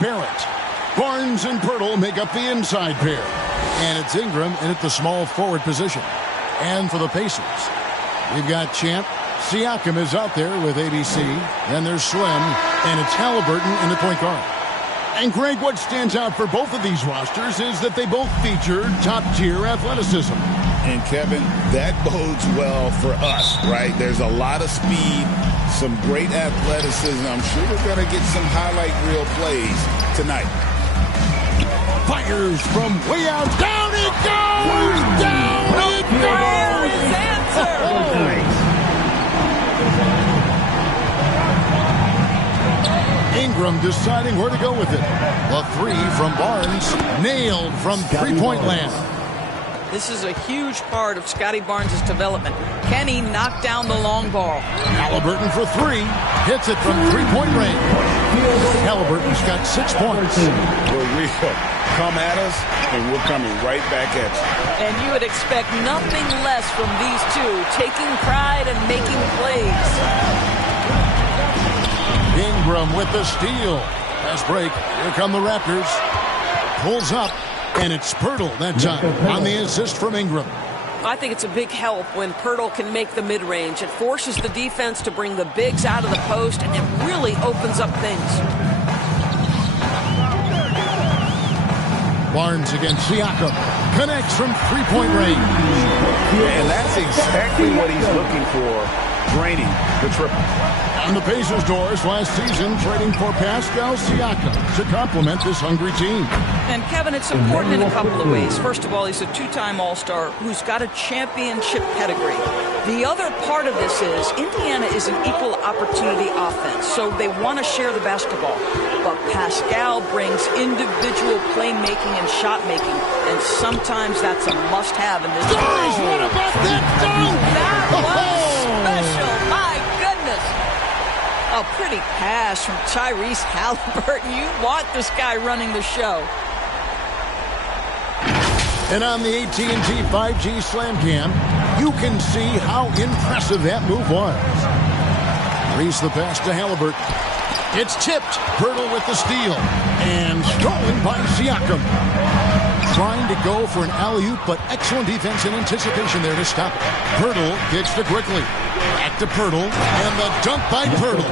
Barrett. Barnes and Pirtle make up the inside pair. And it's Ingram in at the small forward position. And for the Pacers, we've got Champ. Siakam is out there with ABC. Then there's Slim. And it's Halliburton in the point guard. And Greg, what stands out for both of these rosters is that they both feature top-tier athleticism. And Kevin, that bodes well for us, right? There's a lot of speed, some great athleticism. I'm sure we're going to get some highlight reel plays tonight. Fires from way out. Down it goes! Down it goes! His answer! Ingram deciding where to go with it. A three from Barnes. Nailed from three-point land. This is a huge part of Scotty Barnes' development. Can he knock down the long ball? Halliburton for three. Hits it from three-point range. Halliburton's got 6 points. We're real. Come at us, and we're coming right back at you. And you would expect nothing less from these two, taking pride and making plays. Ingram with the steal. Fast break. Here come the Raptors. Pulls up. And it's Pirtle that time on the assist from Ingram. I think it's a big help when Pirtle can make the mid-range. It forces the defense to bring the bigs out of the post, and it really opens up things. Barnes against Siakam. Connects from three-point range. And that's exactly what he's looking for. Draining the triple. On the Pacers' doors last season, trading for Pascal Siakam to complement this hungry team. And Kevin, it's important in a couple of ways. First of all, he's a two-time All-Star who's got a championship pedigree. The other part of this is Indiana is an equal opportunity offense, so they want to share the basketball. But Pascal brings individual playmaking and shot making, and sometimes that's a must-have in this game. What about that dunk? That was special. My goodness. A pretty pass from Tyrese Halliburton. You want this guy running the show. And on the AT&T 5G Slam Cam, you can see how impressive that move was. Reese the pass to Halliburton. It's tipped. Pirtle with the steal. And stolen by Siakam. Trying to go for an alley-oop, but excellent defense and anticipation there to stop it. Pirtle kicks to quickly. Back to Pirtle, and the dunk by Pirtle.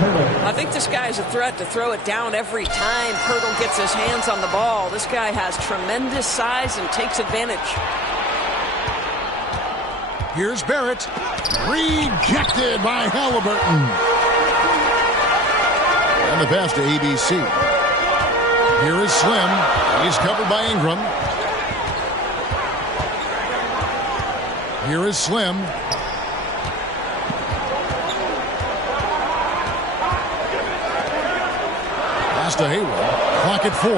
I think this guy is a threat to throw it down every time Pirtle gets his hands on the ball. This guy has tremendous size and takes advantage. Here's Barrett. Rejected by Halliburton. And the pass to ABC. Here is Slim. He's covered by Ingram. Here is Slim. Pass to Hayward. Clock at 4.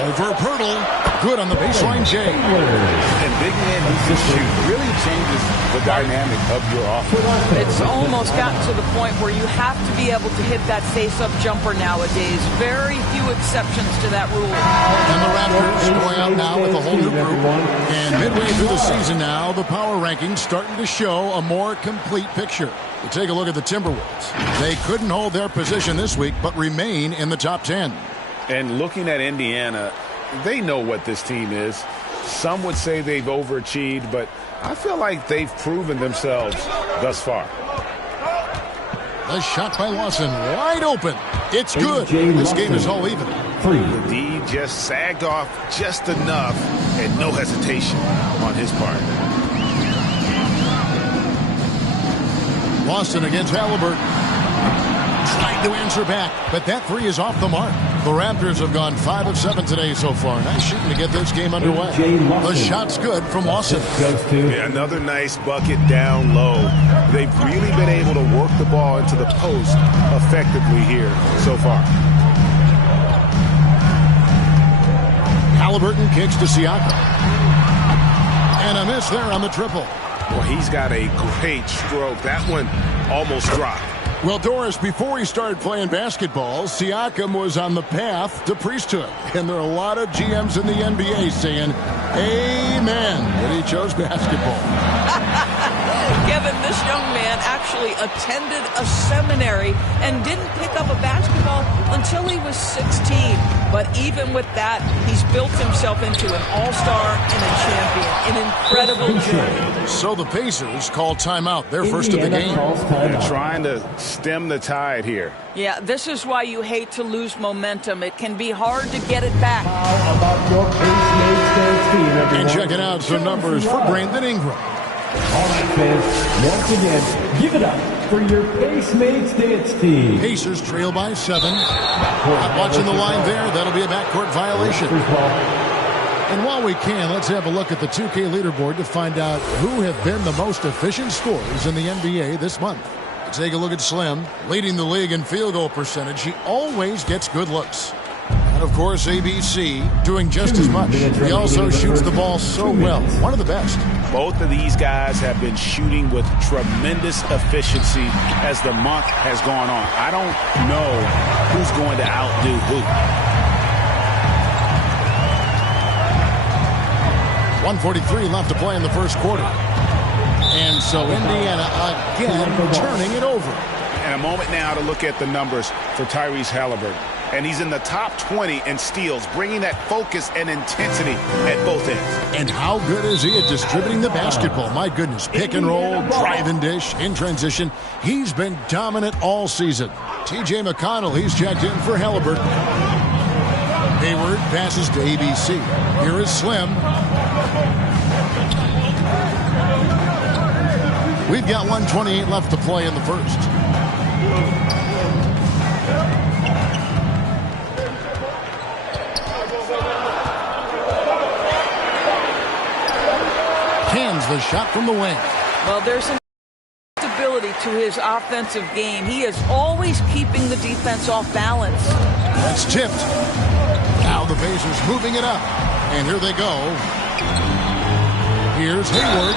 Over Pirtle. Good on the baseline, Jay. And big man who can shoot really changes the dynamic of your offense. It's almost gotten to the point where you have to be able to hit that face-up jumper nowadays. Very few exceptions to that rule. And the Raptors going out now with a whole new group. And midway through the season now, the power rankings starting to show a more complete picture. We take a look at the Timberwolves. They couldn't hold their position this week, but remain in the top 10. And looking at Indiana, they know what this team is. Some would say they've overachieved, but I feel like they've proven themselves thus far. A shot by Lawson, wide open. It's good. This game is all even. The D just sagged off just enough, and no hesitation on his part. Lawson against Halliburton. Trying to answer back, but that three is off the mark. The Raptors have gone 5 of 7 today so far. Nice shooting to get this game underway. The shot's good from Lawson. Yeah, another nice bucket down low. They've really been able to work the ball into the post effectively here so far. Halliburton kicks to Siakam. And a miss there on the triple. Well, he's got a great stroke. That one almost dropped. Well, Doris, before he started playing basketball, Siakam was on the path to priesthood. And there are a lot of GMs in the NBA saying, amen, that he chose basketball. Kevin, this young man actually attended a seminary and didn't pick up a basketball until he was 16. But even with that, he's built himself into an all-star and a champion. An incredible journey. So the Pacers call timeout. They're first of the game. They're trying to stem the tide here. Yeah, this is why you hate to lose momentum. It can be hard to get it back. And checking out some numbers for Brandon Ingram. All right, fans, once again, give it up for your Pacemates dance team. Pacers trail by 7. Not watching the line there. That'll be a backcourt violation. And while we can, let's have a look at the 2K leaderboard to find out who have been the most efficient scorers in the NBA this month. Take a look at Slim, leading the league in field goal percentage. He always gets good looks. And of course, ABC doing just as much. He also shoots the ball so well. One of the best. Both of these guys have been shooting with tremendous efficiency as the month has gone on. I don't know who's going to outdo who. 1:43 left to play in the first quarter. And so Indiana again turning it over. And a moment now to look at the numbers for Tyrese Halliburton. And he's in the top 20 in steals, bringing that focus and intensity at both ends. And how good is he at distributing the basketball? My goodness, pick and roll, drive and dish, in transition. He's been dominant all season. TJ McConnell, he's checked in for Halliburton. Hayward passes to ABC. Here is Slim. We've got 1:28 left to play in the first. Cans the shot from the wing. Well, there's some stability to his offensive game. He is always keeping the defense off balance. That's tipped. Now the Pacers moving it up. And here they go. Here's Hayward,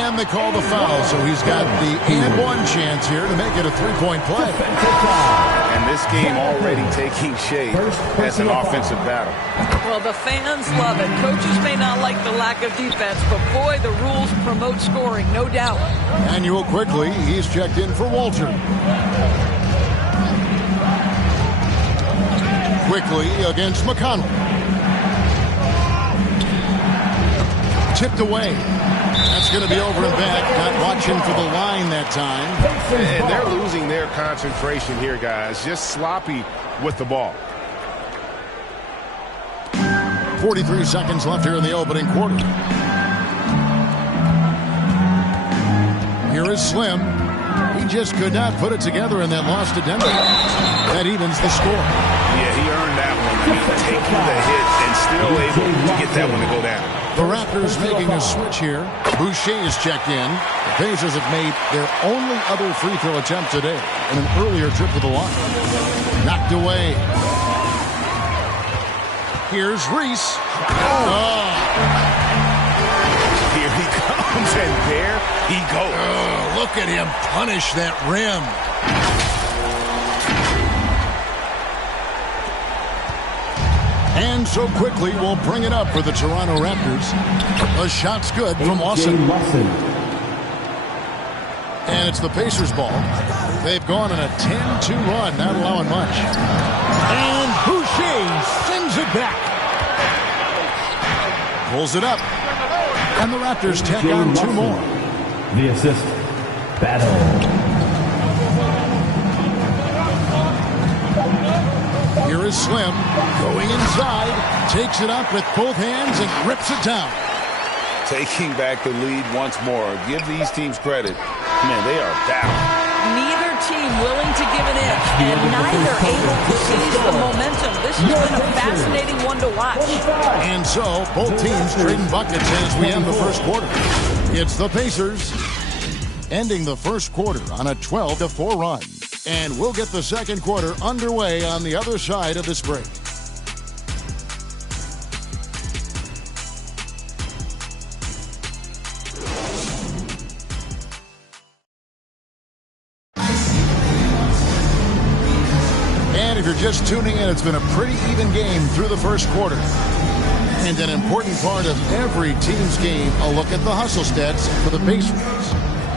and they call the foul, so he's got the and one chance here to make it a three-point play. And this game already taking shape as an offensive battle. Well, the fans love it. Coaches may not like the lack of defense, but boy, the rules promote scoring, no doubt. Manuel quickly, he's checked in for Walter. Quickly against McConnell. Tipped away. That's going to be over and back. Not watching for the line that time. And they're losing their concentration here, guys. Just sloppy with the ball. 43 seconds left here in the opening quarter. Here is Slim. He just could not put it together in that loss to Denver. That evens the score. Yeah, he earned that one. I mean, taking the hit and still able to get that one to go down. The Raptors making a switch here. Boucher is checked in. The Pacers have made their only other free throw attempt today in an earlier trip to the line. Knocked away. Here's Reese. Oh. Here he comes, and there he goes. Oh, look at him punish that rim. And so quickly, we'll bring it up for the Toronto Raptors. A shot's good from Lawson. And it's the Pacers' ball. They've gone on a 10-2 run, not allowing much. And Boucher sends it back. Pulls it up. And the Raptors tack on two more. The assist. Battle. Here is Slim, going inside, takes it up with both hands and rips it down. Taking back the lead once more. Give these teams credit. Man, they are battling. Neither team willing to give an inch, and neither able to seize the momentum. This has been a fascinating one to watch. And so, both teams trading buckets as we end the first quarter. It's the Pacers ending the first quarter on a 12-4 run. And we'll get the second quarter underway on the other side of this break. And if you're just tuning in, it's been a pretty even game through the first quarter. And an important part of every team's game, a look at the hustle stats for the Pacers.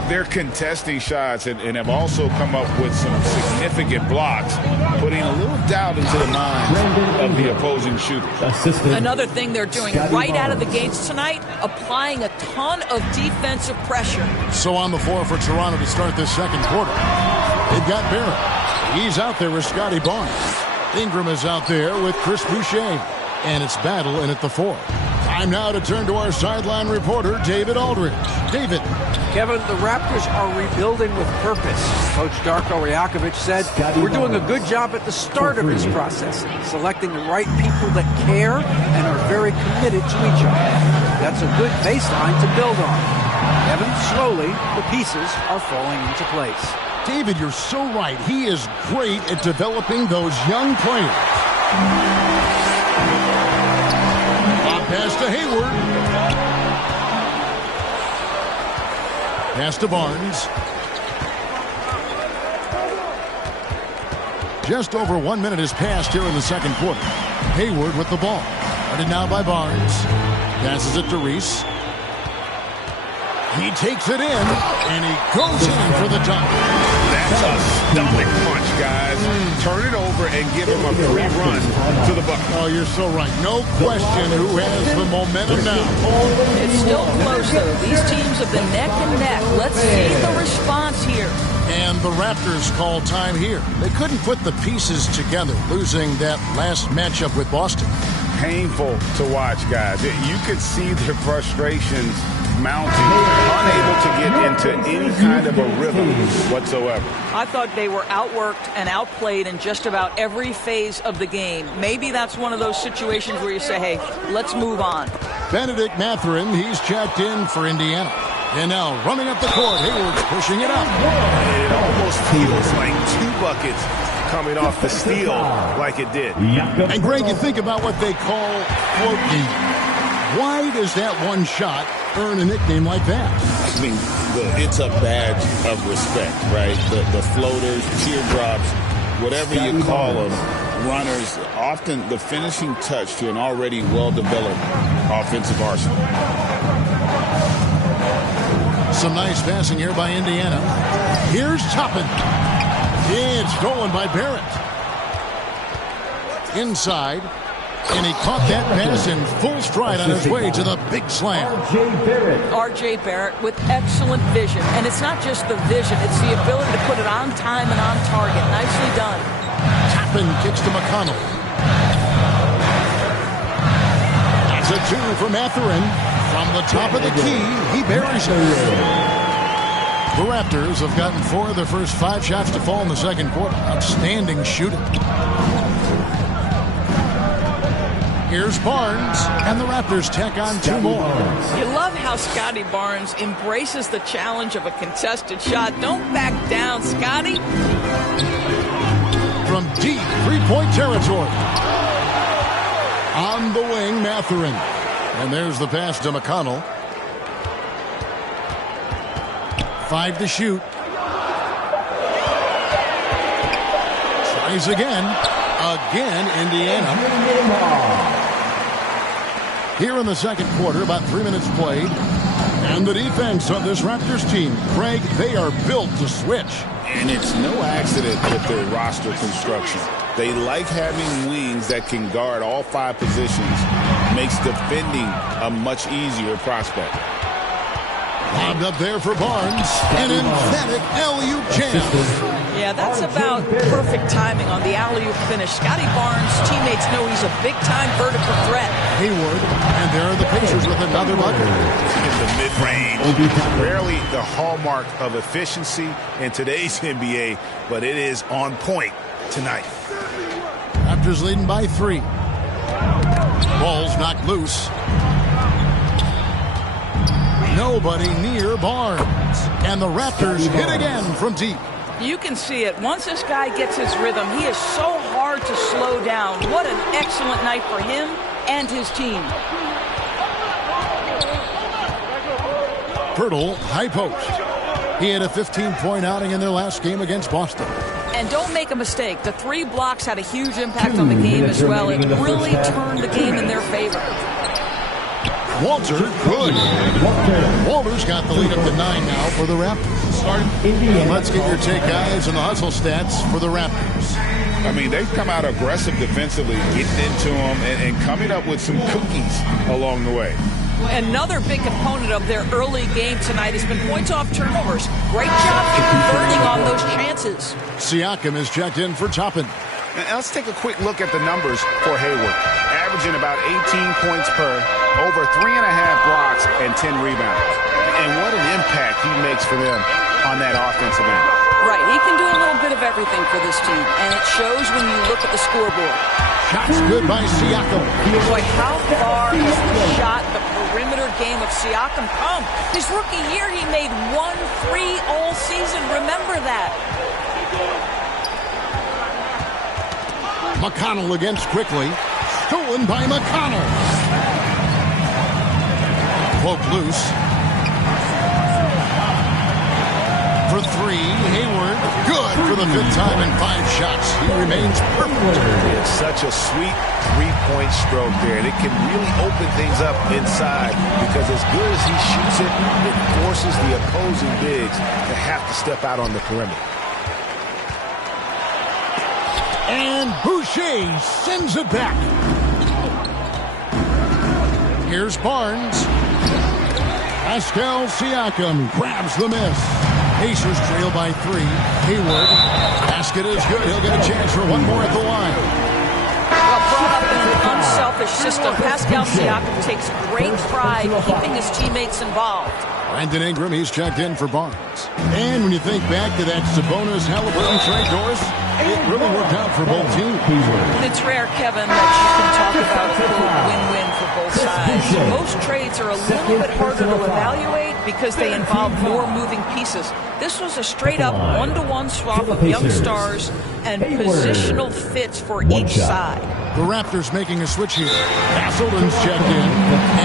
they're contesting shots and have also come up with some significant blocks, putting a little doubt into the minds of the opposing shooters. Another thing they're doing right out of the gates tonight, applying a ton of defensive pressure. So on the floor for Toronto to start this second quarter. They've got Barrett. He's out there with Scotty Barnes. Ingram is out there with Chris Boucher. And it's battle in at the 4. Time now to turn to our sideline reporter, David Aldridge. David. Kevin, the Raptors are rebuilding with purpose. Coach Darko Rajakovic said, we're doing a good job at the start of this process, selecting the right people that care and are very committed to each other. That's a good baseline to build on. Kevin, slowly, the pieces are falling into place. David, you're so right. He is great at developing those young players. Pass to Hayward. Pass to Barnes. Just over 1 minute has passed here in the second quarter. Hayward with the ball. Guarded now by Barnes. Passes it to Reese. He takes it in, and he goes in for the dunk. That's a stomach punch, guys. Turn it over and give him a free run to the bucket. Oh, you're so right. No question who has the momentum now. It's still close, though. These teams have been neck and neck. Let's see the response here. And the Raptors call time here. They couldn't put the pieces together, losing that last matchup with Boston. Painful to watch, guys. You could see their frustrations mounting, unable to get into any kind of a rhythm whatsoever. I thought they were outworked and outplayed in just about every phase of the game. Maybe that's one of those situations where you say, hey, let's move on. Benedict Mathurin, he's checked in for Indiana. And now running up the court, Hayward's pushing it up. It almost feels like 2 buckets coming off the steal like it did. And Greg, you think about what they call floating. Why does that one shot earn a nickname like that? I mean, it's a badge of respect, right? The floaters, teardrops, whatever you call them, runners, often the finishing touch to an already well-developed offensive arsenal. Some nice passing here by Indiana. Here's Toppin. It's stolen by Barrett. Inside. And he caught that pass in full stride on his way to the big slam. R.J. Barrett with excellent vision. And it's not just the vision, it's the ability to put it on time and on target. Nicely done. Toppin kicks to McConnell. That's a 2 for Mathurin. From the top of the key, he buries it. The Raptors have gotten 4 of their first 5 shots to fall in the second quarter. Outstanding shooting. Here's Barnes, and the Raptors tack on 2 more. You love how Scotty Barnes embraces the challenge of a contested shot. Don't back down, Scotty. From deep 3-point territory. On the wing, Mathurin. And there's the pass to McConnell. 5 to shoot. Tries again. Again, Indiana. Here in the second quarter, about 3 minutes played. And the defense of this Raptors team, Craig, they are built to switch. And it's no accident with their roster construction. They like having wings that can guard all 5 positions. Makes defending a much easier prospect. Lobbed up there for Barnes. An emphatic alley-oop jam. Yeah, that's about perfect timing on the alley-oop finish. Scotty Barnes' teammates know he's a big-time vertical threat. Hayward, and there are the Pacers with another bucket. In the mid-range, rarely the hallmark of efficiency in today's NBA, but it is on point tonight. Raptors leading by 3. Ball's knocked loose. Nobody near Barnes. And the Raptors hit again from deep. You can see it. Once this guy gets his rhythm, he is so hard to slow down. What an excellent night for him and his team. Pirtle, high post. He had a 15-point outing in their last game against Boston. And don't make a mistake. The 3 blocks had a huge impact on the game as well. It really turned the game in their favor. Walter, good. Walter's got the lead up to 9 now for the Raptors. And let's get your take, guys, on the hustle stats for the Raptors. I mean, they've come out aggressive defensively, getting into them and coming up with some cookies along the way. Another big component of their early game tonight has been points off turnovers. Great job converting on those chances. Siakam is checked in for Toppin. Now let's take a quick look at the numbers for Hayward. Averaging about 18 points per, over 3.5 blocks, and 10 rebounds. And what an impact he makes for them on that offensive end. Right, he can do a little bit of everything for this team, and it shows when you look at the scoreboard. Shots good by Siakam. Boy, how far has the shot, the perimeter game of Siakam come? His rookie year, he made 1-3 all season. Remember that. McConnell against quickly. Stolen by McConnell. Poke loose. For 3, Hayward. Good for the 5th time in 5 shots. He remains perfect. It's such a sweet 3-point stroke there, and it can really open things up inside because as good as he shoots it, it forces the opposing bigs to have to step out on the perimeter. And Boucher sends it back. Here's Barnes. Pascal Siakam grabs the miss. Pacers trail by 3. Hayward. Basket is good. He'll get a chance for one more at the line. Well, brought up in an unselfish system, Pascal Siakam takes great pride keeping his teammates involved. Brandon Ingram, he's checked in for Barnes. And when you think back to that Sabonis-Halliburton trade, Doris, it really worked out for both teams. It's rare, Kevin, that you can talk about a win-win for both sides. Most trades are a little bit harder to evaluate because they involve more moving pieces. This was a straight-up one-to-one swap of young stars and positional fits for each side. The Raptors making a switch here. Castleton's checked in,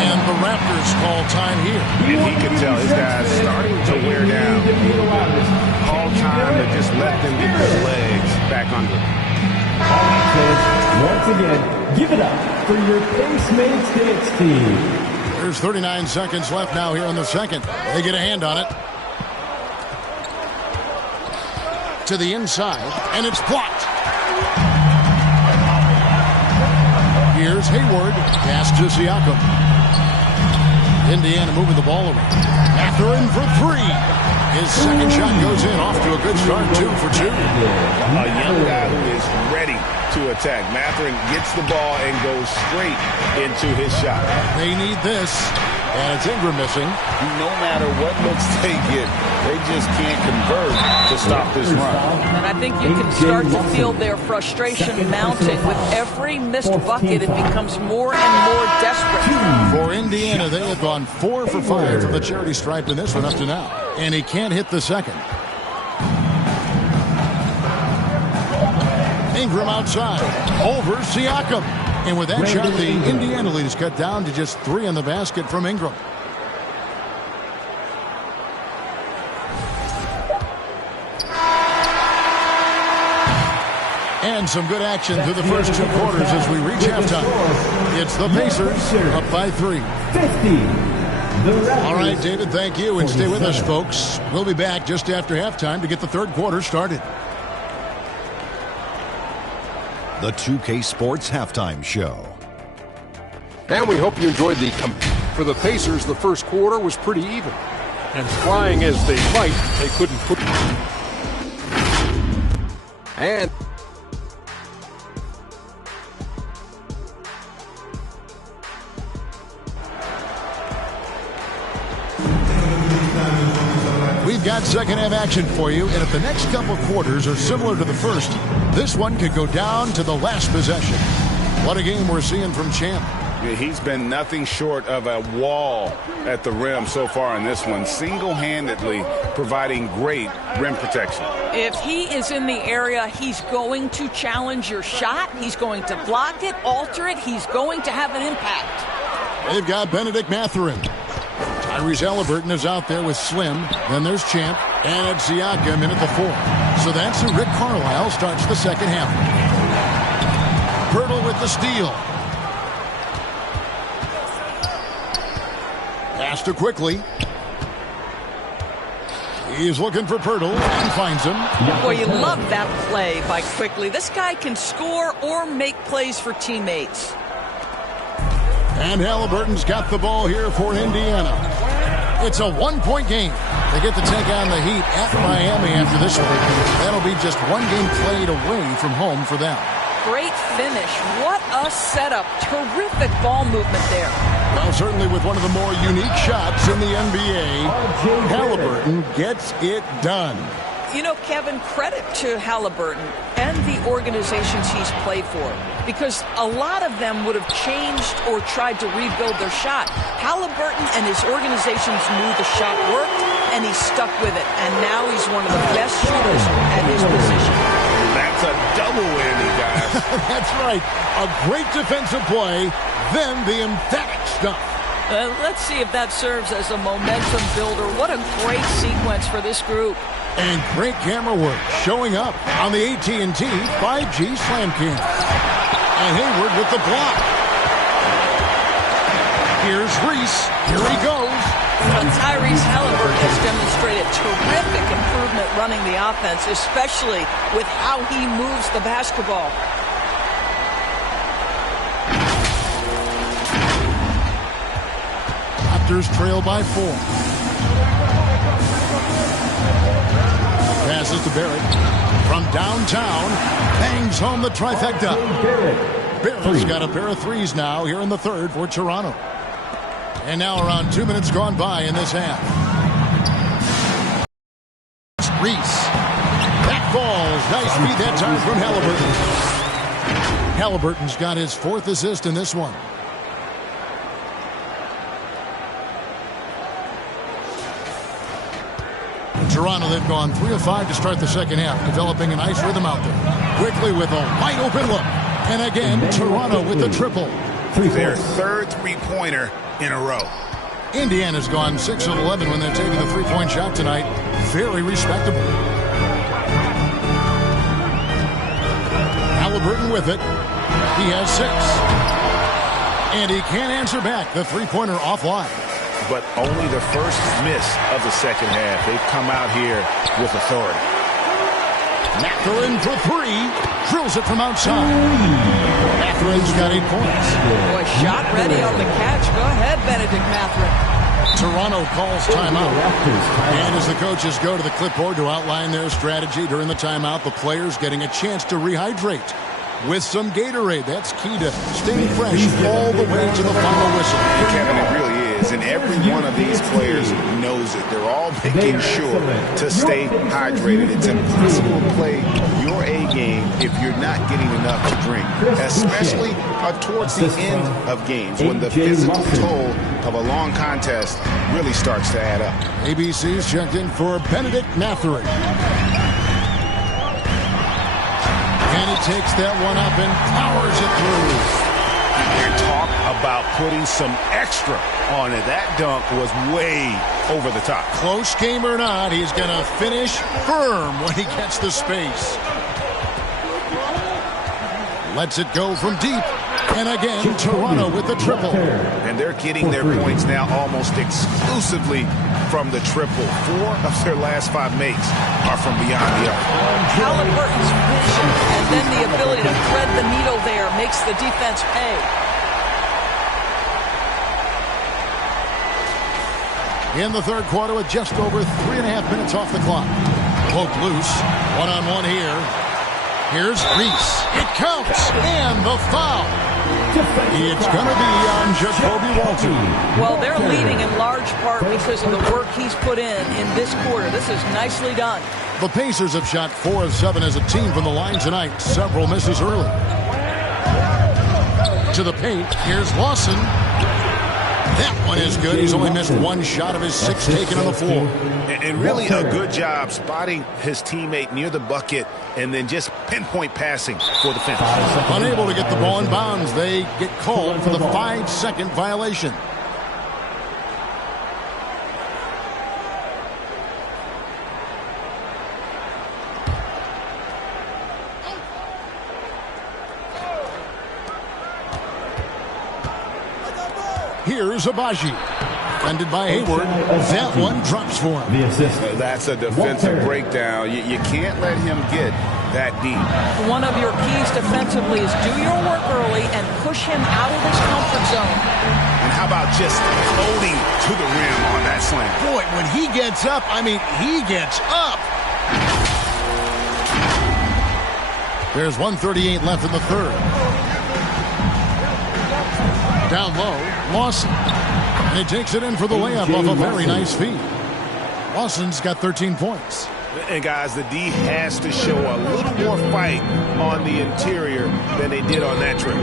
and the Raptors call time here. And he could tell his guys starting to wear down. Call time to just let them get their legs back under them. Once again, give it up for your Pacemates dance team. There's 39 seconds left now here in the second. They get a hand on it. To the inside, and it's blocked. Here's Hayward. Pass to Siakam. Indiana moving the ball around. Mathurin for 3. His second shot goes in. Off to a good start. 2 for 2. A young guy who is ready to attack. Mathurin gets the ball and goes straight into his shot. They need this. And it's Ingram missing. No matter what looks they get, they just can't convert to stop this run. And I think you can start to feel their frustration mounting. With every missed bucket, it becomes more and more desperate. For Indiana, they have gone 4 for 5 from the charity stripe in this one up to now. And he can't hit the second. Ingram outside. Over Siakam. And with that shot, the Indiana lead is cut down to just 3 in the basket from Ingram. And some good action through the first 2 quarters as we reach halftime. It's the Pacers up by 3. 50. All right, David, thank you. And stay with us, folks. We'll be back just after halftime to get the third quarter started. The 2K Sports Halftime Show. And we hope you enjoyed the for the Pacers, the first quarter was pretty even. And trying as they might, they couldn't put and we've got second half action for you, and if the next couple quarters are similar to the first, this one could go down to the last possession. What a game we're seeing from Champ. Yeah, he's been nothing short of a wall at the rim so far in this one, single-handedly providing great rim protection. If he is in the area, he's going to challenge your shot. He's going to block it, alter it. He's going to have an impact. They've got Benedict Mathurin. Tyrese Halliburton is out there with Slim. Then there's Champ. And it's Siakam in at the 4. So that's who Rick Carlisle starts the second half. Pirtle with the steal. Pass to Quickly. He's looking for Pirtle and finds him. Boy, you love that play by Quickly. This guy can score or make plays for teammates. And Halliburton's got the ball here for Indiana. It's a one-point game. They get to take on the Heat at Miami after this one. That'll be just one game played away from home for them. Great finish. What a setup. Terrific ball movement there. Well, certainly with one of the more unique shots in the NBA, Halliburton gets it done. You know, Kevin, credit to Halliburton and the organizations he's played for, because a lot of them would have changed or tried to rebuild their shot. Halliburton and his organizations knew the shot worked, and he stuck with it. And now he's one of the best shooters at his position. That's a double whammy, guys. That's right. A great defensive play, then the emphatic stuff. Let's see if that serves as a momentum builder. What a great sequence for this group. And great camera work showing up on the AT&T 5G Slam Cam. And Hayward with the block. Here's Reese. Here he goes. Tyrese Halliburton has demonstrated terrific improvement running the offense, especially with how he moves the basketball. Raptors trail by 4. Passes to Barrett from downtown, bangs home the trifecta. Barrett's got a pair of threes now here in the third for Toronto. And now around 2 minutes gone by in this half. Reese. That falls. Nice feed that time from Halliburton. Halliburton's got his 4th assist in this one. Toronto, they've gone 3 of 5 to start the second half, developing a nice rhythm out there. Quickly with a wide open look. And again, Toronto with the triple. Their third three-pointer in a row. Indiana's gone 6 of 11 when they're taking the three-point shot tonight. Very respectable. Halliburton with it. He has 6. And he can't answer back. The three-pointer offline. But only the first miss of the second half. They've come out here with authority. Mathurin for 3. Drills it from outside. Mathurin's got 8 points. Boy, shot ready on the catch. Go ahead, Benedict Mathurin. Toronto calls timeout. And as the coaches go to the clipboard to outline their strategy during the timeout, the players getting a chance to rehydrate with some Gatorade. That's key to staying fresh all the way to the final whistle. And Kevin, it really is. And every one of these players knows it. They're all making sure to stay hydrated. It's impossible to play your A game if you're not getting enough to drink, especially towards the end of games when the physical toll of a long contest really starts to add up. ABC's checked in for Benedict Mathurin. And he takes that one up and powers it through. And talk about putting some extra on it. That dunk was way over the top. Close game or not, he's going to finish firm when he gets the space. Lets it go from deep. And again, Toronto with the triple. And they're getting their points now almost exclusively from the triple. 4 of their last 5 makes are from beyond the arc. Halliburton's vision and then the ability to thread the needle there makes the defense pay. In the third quarter with just over 3.5 minutes off the clock. Poked loose. One-on-one here. Here's Reese. It counts. And the foul. It's going to be on Jacoby Walter. Well, they're leading in large part because of the work he's put in this quarter. This is nicely done. The Pacers have shot 4 of 7 as a team from the line tonight. Several misses early. To the paint. Here's Lawson. That one is good. He's only missed 1 shot of his 6 taken on the floor. And really a good job spotting his teammate near the bucket and then just pinpoint passing for the finish. Unable to get the ball in bounds. They get called for the 5-second violation. Here's Abaji. defended by Hayward. That one drops for him. The assist. That's a defensive breakdown. You can't let him get that deep. One of your keys defensively is do your work early and push him out of his comfort zone. And how about just floating to the rim on that slam? Boy, when he gets up, I mean, he gets up. There's 1:38 left in the third. Down low, Lawson. And he takes it in for the layup off a very nice feed. Lawson's got 13 points. And guys, the D has to show a little more fight on the interior than they did on that trip.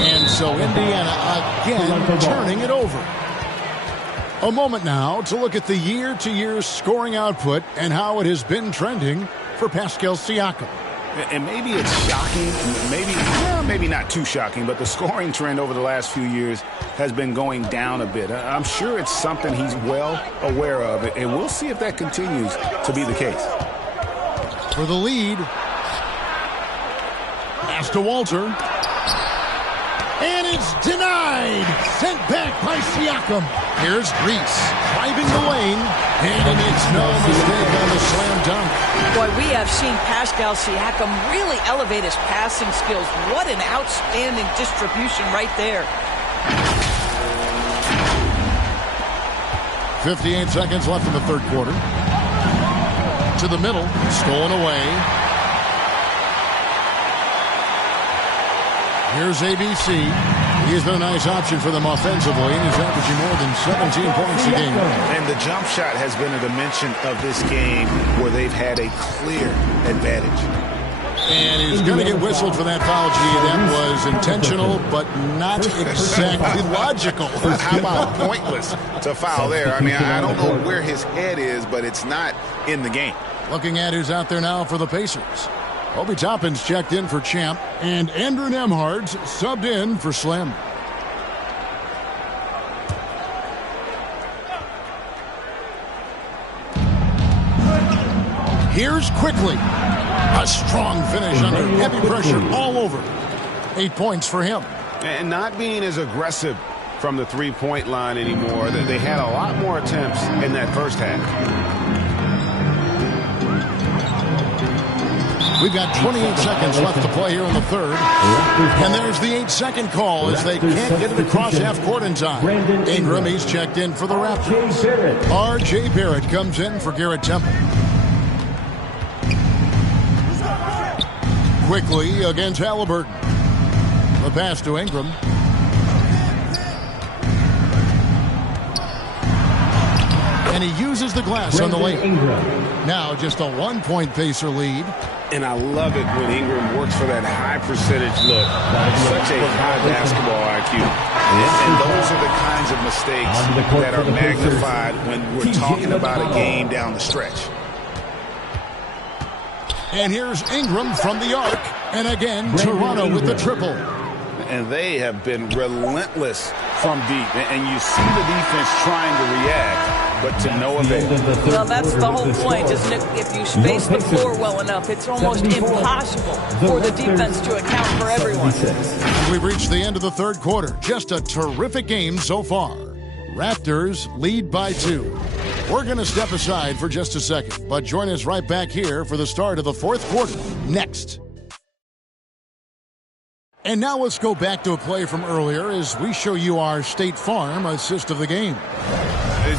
And so Indiana again turning it over. A moment now to look at the year-to-year scoring output and how it has been trending for Pascal Siakam. And maybe it's shocking, maybe not too shocking, but the scoring trend over the last few years has been going down a bit. I'm sure it's something he's well aware of, and we'll see if that continues to be the case. For the lead, pass to Walter. And it's denied. Sent back by Siakam. Here's Reese driving the lane. And he makes no mistake on the slam dunk. Boy, we have seen Pascal Siakam really elevate his passing skills. What an outstanding distribution right there. 58 seconds left in the third quarter. To the middle. Stolen away. Here's ABC. He's been a nice option for them offensively, and he's averaging more than 17 points a game. And the jump shot has been a dimension of this game where they've had a clear advantage. And he's going to get whistled for that foul, G. That was intentional, but not exactly logical. How about pointless to foul there? I mean, I don't know where his head is, but it's not in the game. Looking at who's out there now for the Pacers. Obi Toppin's checked in for Champ, and Andrew Nembhard's subbed in for Slim. Here's Quickly. A strong finish under heavy pressure all over. 8 points for him. And not being as aggressive from the three-point line anymore. They had a lot more attempts in that first half. We've got 28 seconds left to play here in the third. And there's the 8-second call as they can't get it across half court in time. Ingram, he's checked in for the Raptors. R.J. Barrett comes in for Garrett Temple. Quickly against Halliburton. The pass to Ingram. And he uses the glass on the lane. Now just a 1-point Pacer lead. And I love it when Ingram works for that high percentage look. Such a high basketball IQ. And those are the kinds of mistakes that are magnified when we're talking about a game down the stretch. And here's Ingram from the arc. And again, Toronto with the triple. And they have been relentless from deep. And you see the defense trying to react, but to no avail. Well, that's the whole point, isn't it? If you space the floor well enough, it's almost impossible for the defense to account for everyone. We've reached the end of the third quarter. Just a terrific game so far. Raptors lead by 2. We're going to step aside for just a second, but join us right back here for the start of the fourth quarter next. And now let's go back to a play from earlier as we show you our State Farm assist of the game.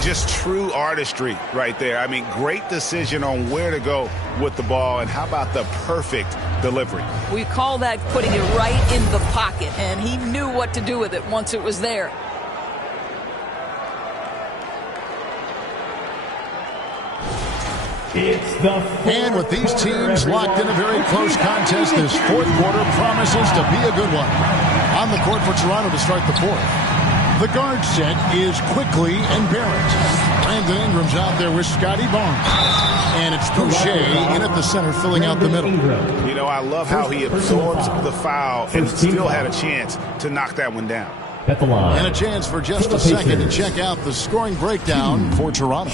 Just true artistry right there. I mean, great decision on where to go with the ball, and how about the perfect delivery? We call that putting it right in the pocket, and he knew what to do with it once it was there. And with these teams locked in a very close contest, this fourth quarter promises to be a good one. On the court for Toronto to start the fourth. The guard set is Quickly and Barrett. Brandon Ingram's out there with Scotty Barnes. And it's Boucher in at the center, filling out the middle. You know, I love how he absorbs the foul and still had a chance to knock that one down. At the line. And a chance for just a second to check out the scoring breakdown for Toronto.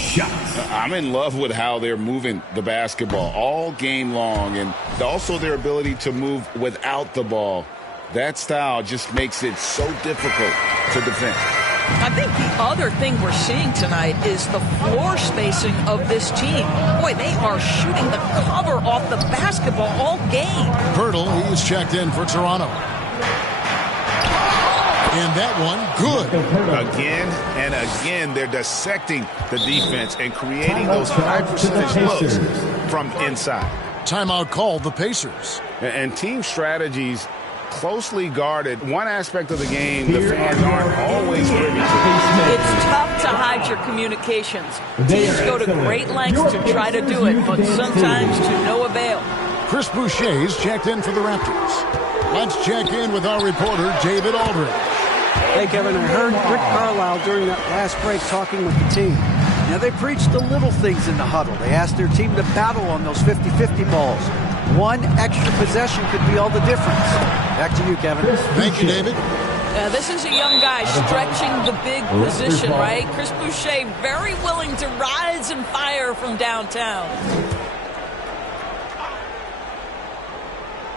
I'm in love with how they're moving the basketball all game long, and also their ability to move without the ball. That style just makes it so difficult to defend. I think the other thing we're seeing tonight is the floor spacing of this team. Boy, they are shooting the cover off the basketball all game. Pirtle, he's checked in for Toronto. And that one, good. Again and again, they're dissecting the defense and creating those high percentage looks from inside. Timeout called the Pacers. And team strategies closely guarded. One aspect of the game the fans aren't always privy to. It's tough to hide your communications. Teams go to great lengths to try to do it, but sometimes to no avail. Chris Boucher's checked in for the Raptors. Let's check in with our reporter, David Aldridge. Hey, Kevin, I heard Rick Carlisle during that last break talking with the team. Now, they preached the little things in the huddle. They asked their team to battle on those 50-50 balls. One extra possession could be all the difference. Back to you, Kevin. Thank you, David. This is a young guy stretching the big position, right? Chris Boucher very willing to rise and fire from downtown.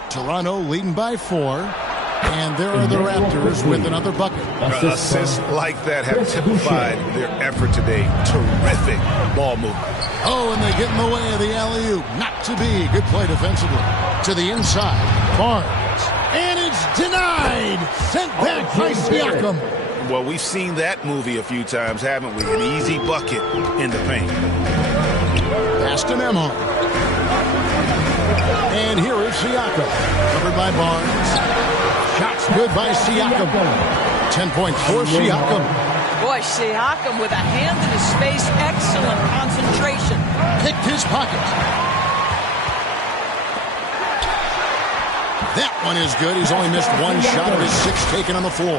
Toronto leading by 4. And there are the Raptors with another bucket. Assists like that have typified their effort today. Terrific ball movement. Oh, and they get in the way of the alley-oop. Not to be. Good play defensively. To the inside. Barnes. And it's denied. Sent back by Siakam. Well, we've seen that movie a few times, haven't we? An easy bucket in the paint. Pass to Nemo. And here is Siakam. Covered by Barnes. Shots good by Siakam. 10 points for Siakam. Boy, Siakam with a hand in his face. Excellent concentration. Picked his pocket. That one is good. He's only missed one shot of his 6 taken on the floor.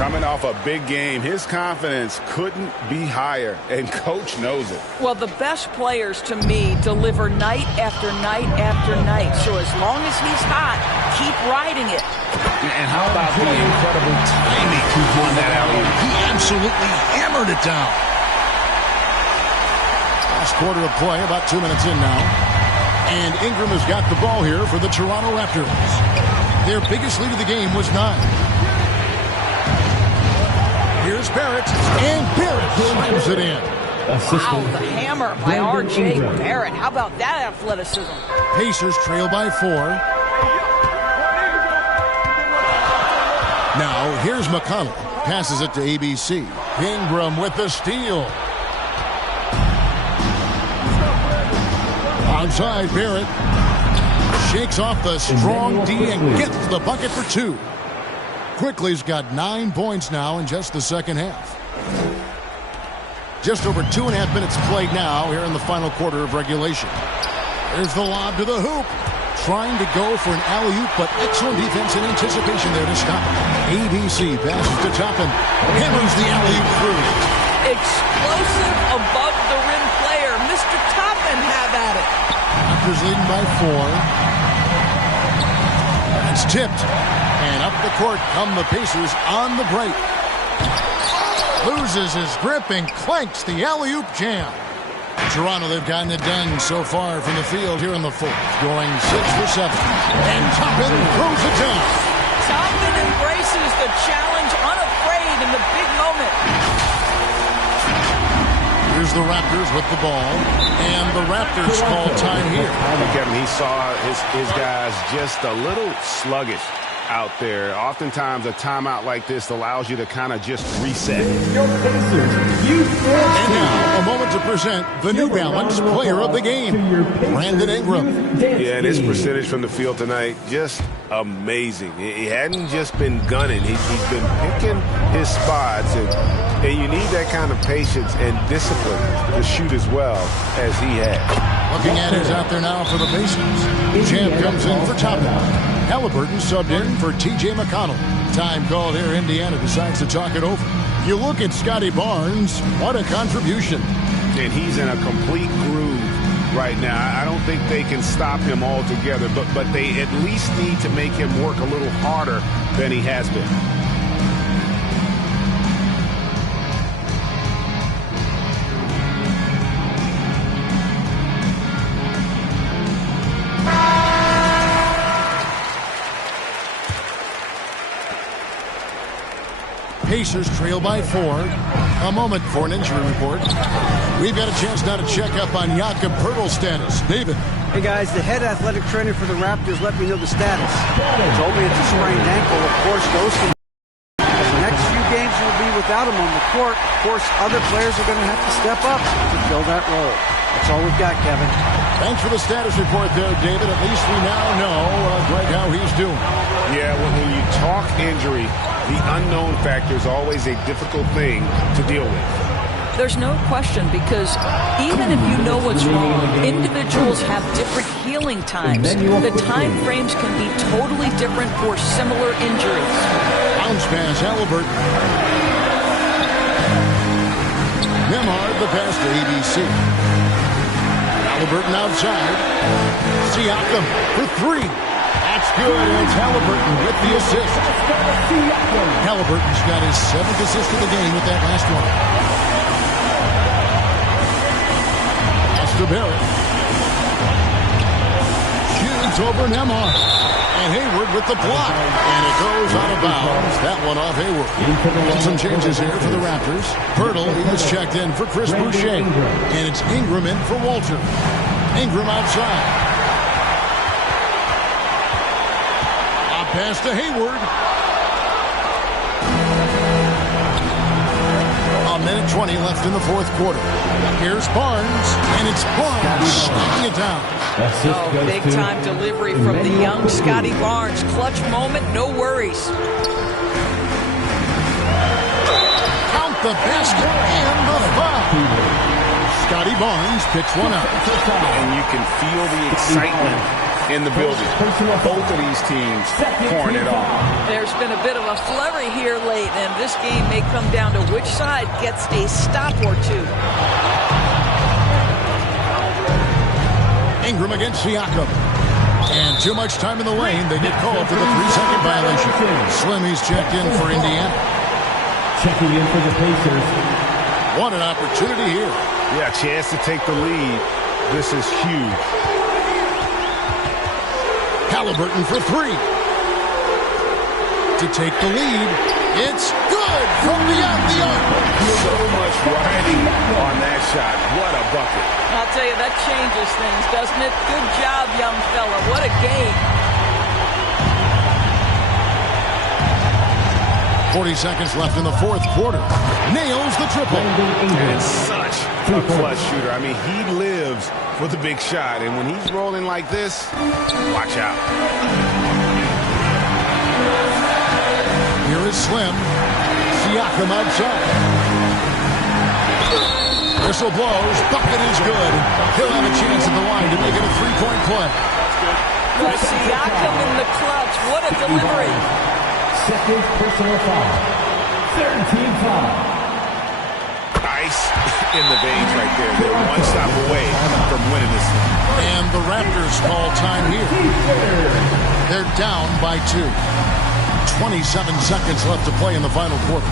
Coming off a big game, his confidence couldn't be higher, and coach knows it. Well, the best players, to me, deliver night after night after night. So as long as he's hot, keep riding it. And how about the incredible timing on that alley-oop? He absolutely hammered it down. Last quarter of play, about 2 minutes in now. And Ingram has got the ball here for the Toronto Raptors. Their biggest lead of the game was 9. Here's Barrett, and Barrett slams it in. Wow, the hammer by R.J. Barrett. How about that athleticism? Pacers trail by 4. Now, here's McConnell. Passes it to ABC. Ingram with the steal. Outside, Barrett. Shakes off the strong D and gets the bucket for 2. Quickly's got 9 points now in just the second half. Just over 2.5 minutes played now here in the final quarter of regulation. There's the lob to the hoop. Trying to go for an alley-oop, but excellent defense and anticipation there to stop it. ABC passes to Toppin. Hammers the alley-oop through. Explosive above-the-rim player. Mr. Toppin have at it. Raptors leading by 4. It's tipped. And up the court come the Pacers on the break. Loses his grip and clanks the alley-oop jam. Toronto, they've gotten it done so far from the field here in the 4th. Going 6 for 7. And Toppin throws it down. Toppin embraces the challenge unafraid in the big moment. Here's the Raptors with the ball. And the Raptors call time here. Kevin, he saw his guys just a little sluggish out there. Oftentimes a timeout like this allows you to kind of just reset. And now a moment to present the New Balance Player of the Game, Brandon Ingram. Yeah, and his percentage from the field tonight, just amazing. He hadn't just been gunning. He's been picking his spots, and you need that kind of patience and discipline to shoot as well as he had. Looking at who's out there now for the Pacers. Champ comes in for Toppin. Halliburton subbed in for T.J. McConnell. Time called here. Indiana decides to talk it over. You look at Scotty Barnes. What a contribution. And he's in a complete groove right now. I don't think they can stop him altogether, but they at least need to make him work a little harder than he has been. Pacers trail by 4. A moment for an injury report. We've got a chance now to check up on Jakob Poeltl's status. David. Hey guys, the head athletic trainer for the Raptors let me know the status. He told me it's a sprained ankle. Of course, those can... The next few games will be without him on the court. Of course, other players are going to have to step up to fill that role. That's all we've got, Kevin. Thanks for the status report there, David. At least we now know, Greg, how he's doing. Yeah, when you talk injury, the unknown factor is always a difficult thing to deal with. There's no question, because even if you know what's wrong, individuals have different healing times. The time frames can be totally different for similar injuries. Bounce pass, Halliburton. Nembhard, the pass to ABC. Halliburton outside. Siakam for 3. That's good. It's Halliburton with the assist. Halliburton's got his 7th assist of the game with that last one. To Barrett. Shoots over Nembhard. And Hayward with the block. And it goes out of bounds. That one off Hayward. And some changes here for the Raptors. Poeltl, he was checked in for Chris Boucher. And it's Ingram in for Walter. Ingram outside. A pass to Hayward. A minute 20 left in the fourth quarter. Here's Barnes, and it's Barnes knocking it down. Oh, big-time delivery from the young Scotty Barnes. Clutch moment, no worries. Count the basket and the foul. Scotty Barnes picks one up. And you can feel the excitement in the building. Both of these teams pouring it on. There's been a bit of a flurry here late, and this game may come down to which side gets a stop or two. Ingram against Siakam. And too much time in the lane. They get called for the 3-second violation. Slimmy's checked in for Indiana. Checking in for the Pacers. What an opportunity here. Yeah, chance to take the lead. This is huge. Halliburton for 3. To take the lead. It's good from beyond the arc. So much riding on that shot. What a bucket. I'll tell you, that changes things, doesn't it? Good job, young fella. What a game. 40 seconds left in the fourth quarter. Nails the triple. And such a clutch shooter. I mean, he lives for the big shot. And when he's rolling like this, watch out. Here is Slim. Siakam outside. Whistle blows. Bucket is good. He'll have a chance at the line to make it a 3-point play. Siakam in the clutch. What a delivery. Second personal foul. Third team foul. Ice in the veins right there. They're one stop away from winning this one. And the Raptors call time here. They're down by 2. 27 seconds left to play in the final quarter.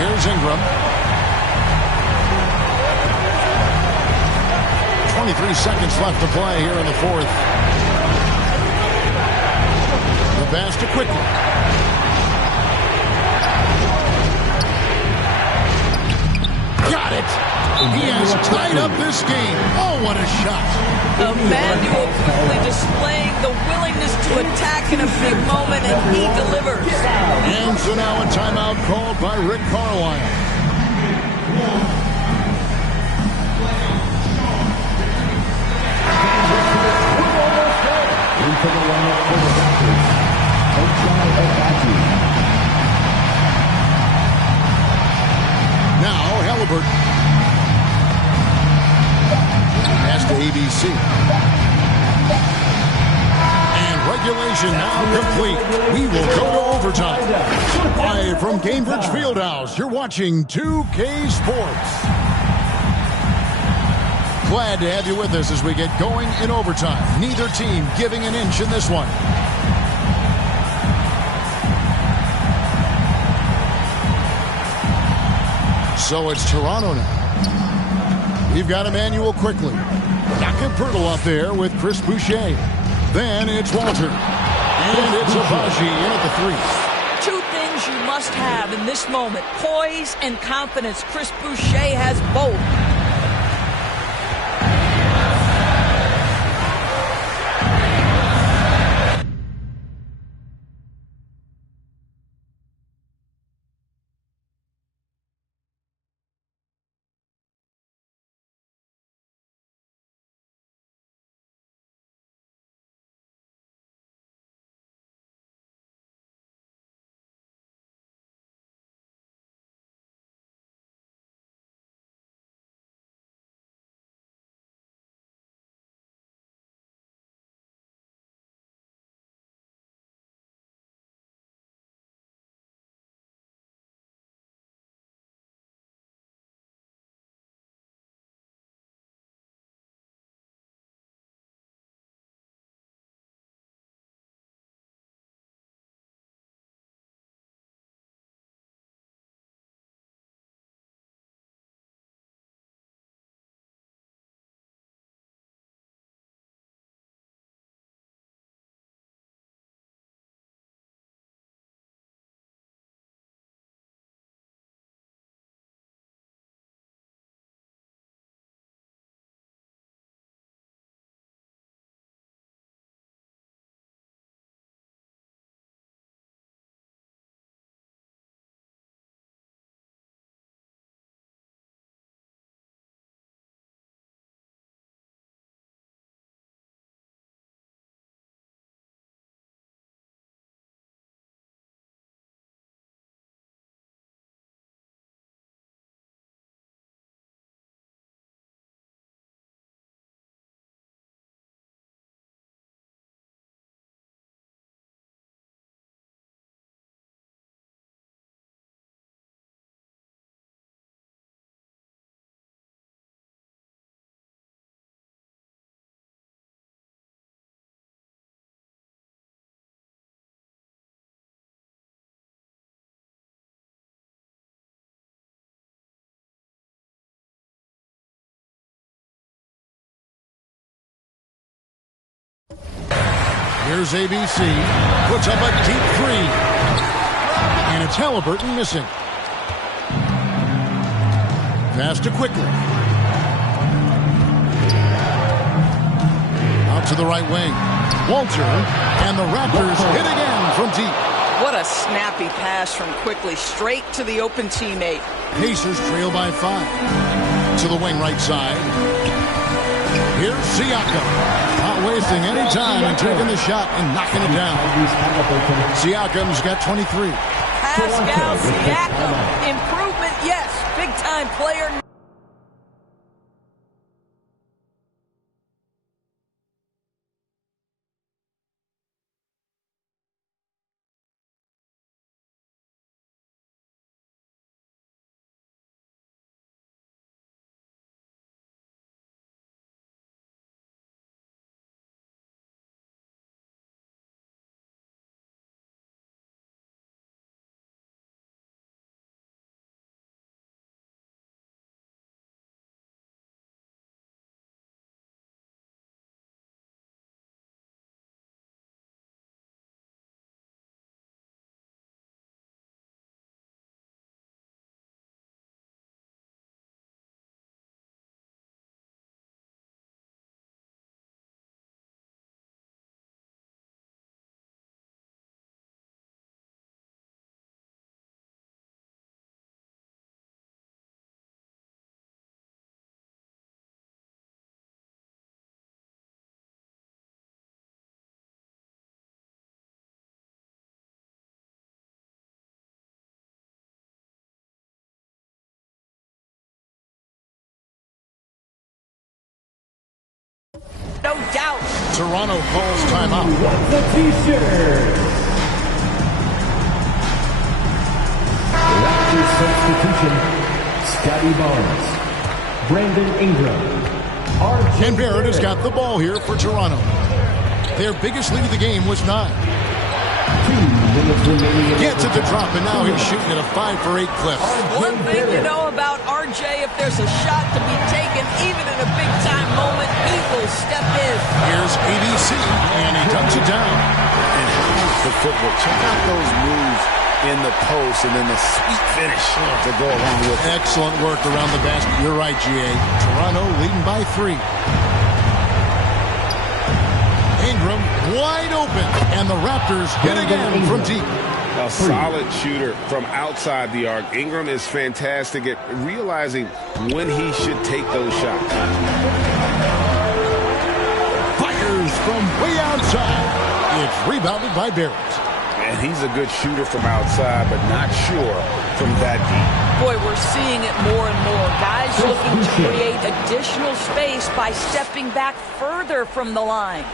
Here's Ingram. 23 seconds left to play here in the fourth. The pass to Quickly. Got it. He has tied up this game. Oh, what a shot. Emmanuel quickly displaying the willingness to attack in a big moment, and he delivers. And so now a timeout called by Rick Carlisle. Into the lineup for the Raptors. Now Halliburton. Pass to ABC. And regulation now complete. We will go to overtime. Live from Cambridge Fieldhouse, you're watching 2K Sports. Glad to have you with us as we get going in overtime. Neither team giving an inch in this one. So it's Toronto now. We've got Emmanuel Quickly. Jakob Poeltl up there with Chris Boucher. Then it's Walter. And it's Abaji in at the 3. Two things you must have in this moment: poise and confidence. Chris Boucher has both. Here's ABC. Puts up a deep 3. And it's Halliburton missing. Pass to Quickly. Out to the right wing. Walter. And the Raptors hit again from deep. What a snappy pass from Quickly, straight to the open teammate. Pacers trail by 5. To the wing right side. Here's Siakam. Not wasting any time and taking the shot and knocking it down. Siakam's got 23. Pascal Siakam. Improvement, yes. Big-time player. No doubt. Toronto calls timeout. The T-shirt. Raptors substitution. Scotty Barnes. Brandon Ingram. And Barrett has got the ball here for Toronto. Their biggest lead of the game was 9. 2 minutes remaining. Gets it to drop, and now he's shooting at a 5 for 8 clip. One thing you know about RJ, if there's a shot to be taken, even in a big-time moment, he will step in. Here's ABC, and he footwork. Check out those moves in the post and then the sweet finish to go along with it. Excellent work around the basket. You're right, G.A. Toronto leading by 3. Ingram wide open, and the Raptors hit again from deep. A solid shooter from outside the arc. Ingram is fantastic at realizing when he should take those shots. Fires from way outside. It's rebounded by Barrett. And he's a good shooter from outside, but not sure from that deep. Boy, we're seeing it more and more. Guys looking to create additional space by stepping back further from the line.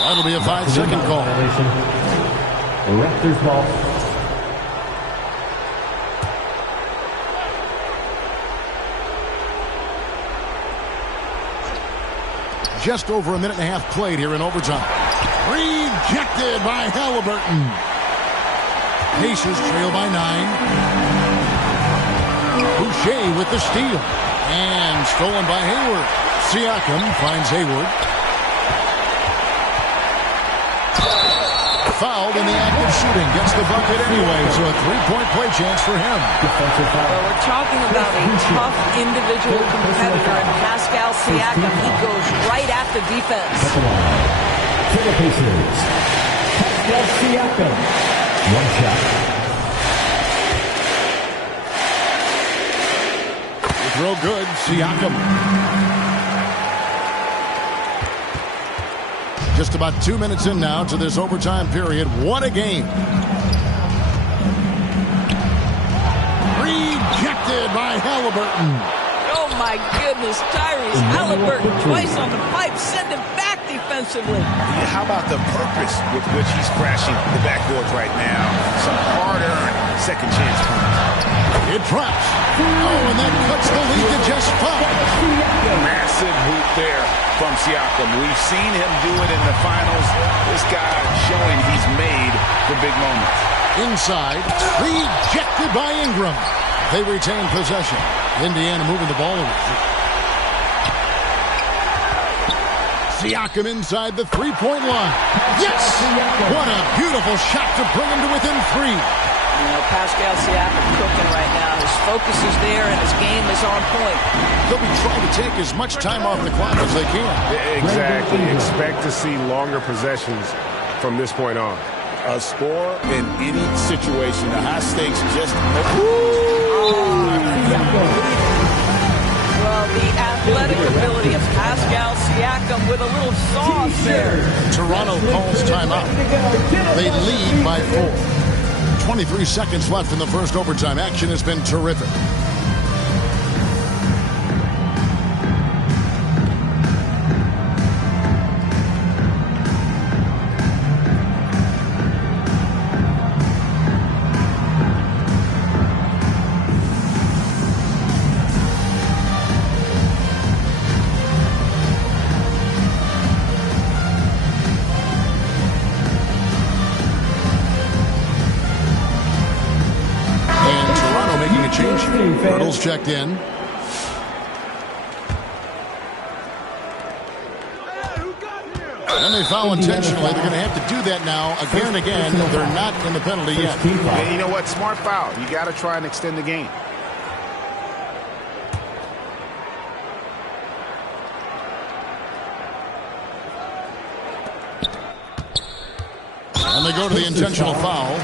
That'll be a 5-second call. Raptors ball. Just over a minute and a half played here in overtime. Rejected by Halliburton. Pacers trail by 9. Boucher with the steal. And stolen by Hayward. Siakam finds Hayward. Fouled in the act of shooting. Gets the bucket anyway, so a 3-point play chance for him. Well, we're talking about a tough individual competitor in Pascal Siakam. He goes right at the defense. To the Pacers. Pascal Siakam. One shot. The throw good. Siakam. Just about 2 minutes in now to this overtime period. What a game. Rejected by Halliburton. Oh, my goodness. Tyrese Halliburton twice on the pipe. Send him back defensively. How about the purpose with which he's crashing the backboards right now? Some hard-earned second chance points. It drops. Oh, and that cuts the lead to just 5. Massive hoop there from Siakam. We've seen him do it in the finals. This guy showing he's made for big moments. Inside, rejected by Ingram. They retain possession. Indiana moving the ball over. Siakam inside the three-point line. Yes! What a beautiful shot to bring him to within 3. You know, Pascal Siakam cooking right now. His focus is there and his game is on point. They'll be trying to take as much time off the clock as they can. Exactly. Expect to see longer possessions from this point on. A score in any situation. The high stakes just... Well, the athletic ability of Pascal Siakam with a little sauce there. Toronto calls timeout. They lead by 4. 23 seconds left in the first overtime. Action has been terrific. Hurdles checked in. And they foul intentionally. They're going to have to do that now again and again. They're not in the penalty yet. And you know what? Smart foul. You got to try and extend the game. And they go to the intentional foul.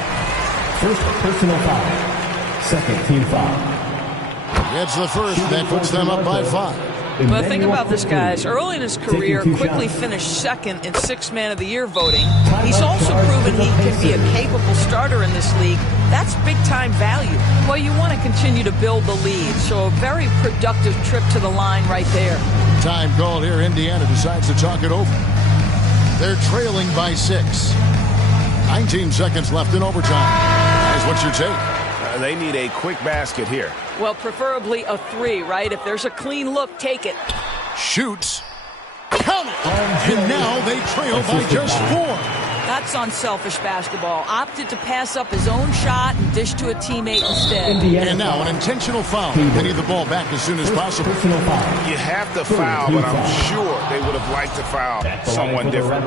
First personal foul. Second team foul. It's the first. That puts them up by 5. Well, think about this, guys. Early in his career, quickly finished second in Sixth Man of the Year voting. He's also proven he can be a capable starter in this league. That's big-time value. Well, you want to continue to build the lead, so a very productive trip to the line right there. Time called here. Indiana decides to talk it over. They're trailing by 6. 19 seconds left in overtime. Guys, what's your take? They need a quick basket here. Well, preferably a 3, right? If there's a clean look, take it. Shoots. Count it. And now they trail by just 4. That's unselfish basketball. Opted to pass up his own shot and dish to a teammate instead. And now an intentional foul. They need the ball back as soon as possible. You have to foul, but I'm sure they would have liked to foul someone different.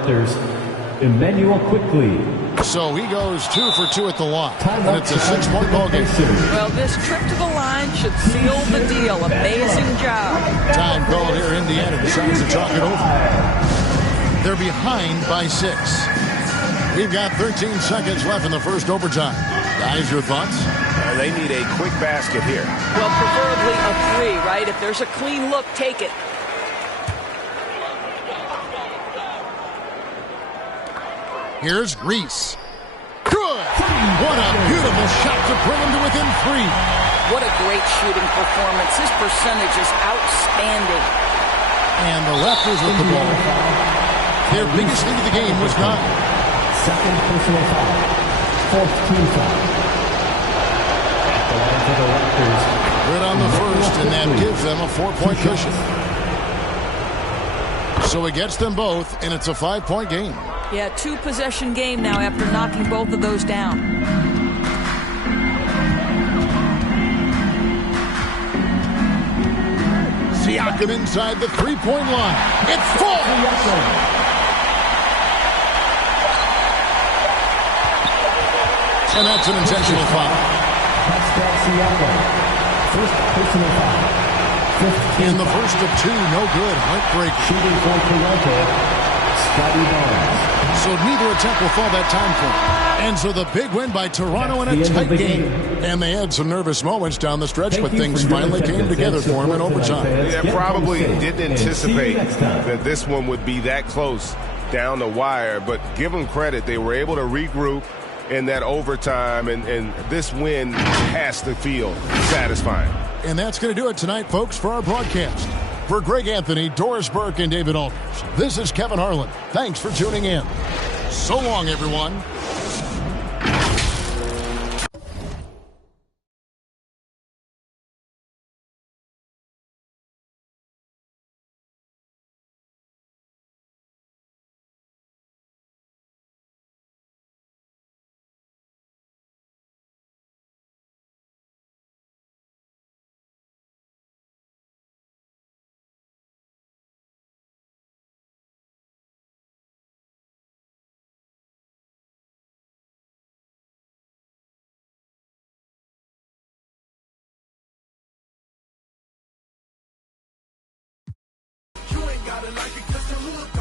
Emmanuel quickly. So he goes 2 for 2 at the line, and it's a 6-point ball game. Well, this trip to the line should seal the deal. Amazing job. Time called here. Indiana decides to talk it over. They're behind by 6. We've got 13 seconds left in the first overtime. Guys, your thoughts? They need a quick basket here. Well, preferably a 3, right? If there's a clean look, take it. Here's Reese. Good! What a beautiful shot to bring him to within 3. What a great shooting performance. His percentage is outstanding. And the Raptors with the ball. Their biggest lead of the game was 9. Second personal foul. Fourth team foul. At the line for the Raptors. Good on the first, and that gives them a 4-point cushion. So it gets them both, and it's a 5-point game. Yeah, 2-possession game now after knocking both of those down. Siakam inside the 3-point line. It falls! And that's an intentional foul. Pascal Siakam. First personal foul. In the first of 2, no good. Heartbreak. Shooting for Toronto, Scotty Barnes. So neither attempt will fall that time frame. And so the big win by Toronto in a tight game. And they had some nervous moments down the stretch, but things finally came together for them in overtime. Yeah, probably didn't anticipate that this one would be that close down the wire, but give them credit. They were able to regroup in that overtime, and this win has to feel satisfying. And that's going to do it tonight, folks, for our broadcast. For Greg Anthony, Doris Burke, and David Alders, this is Kevin Harlan. Thanks for tuning in. So long, everyone. You ain't gotta like it 'cause you look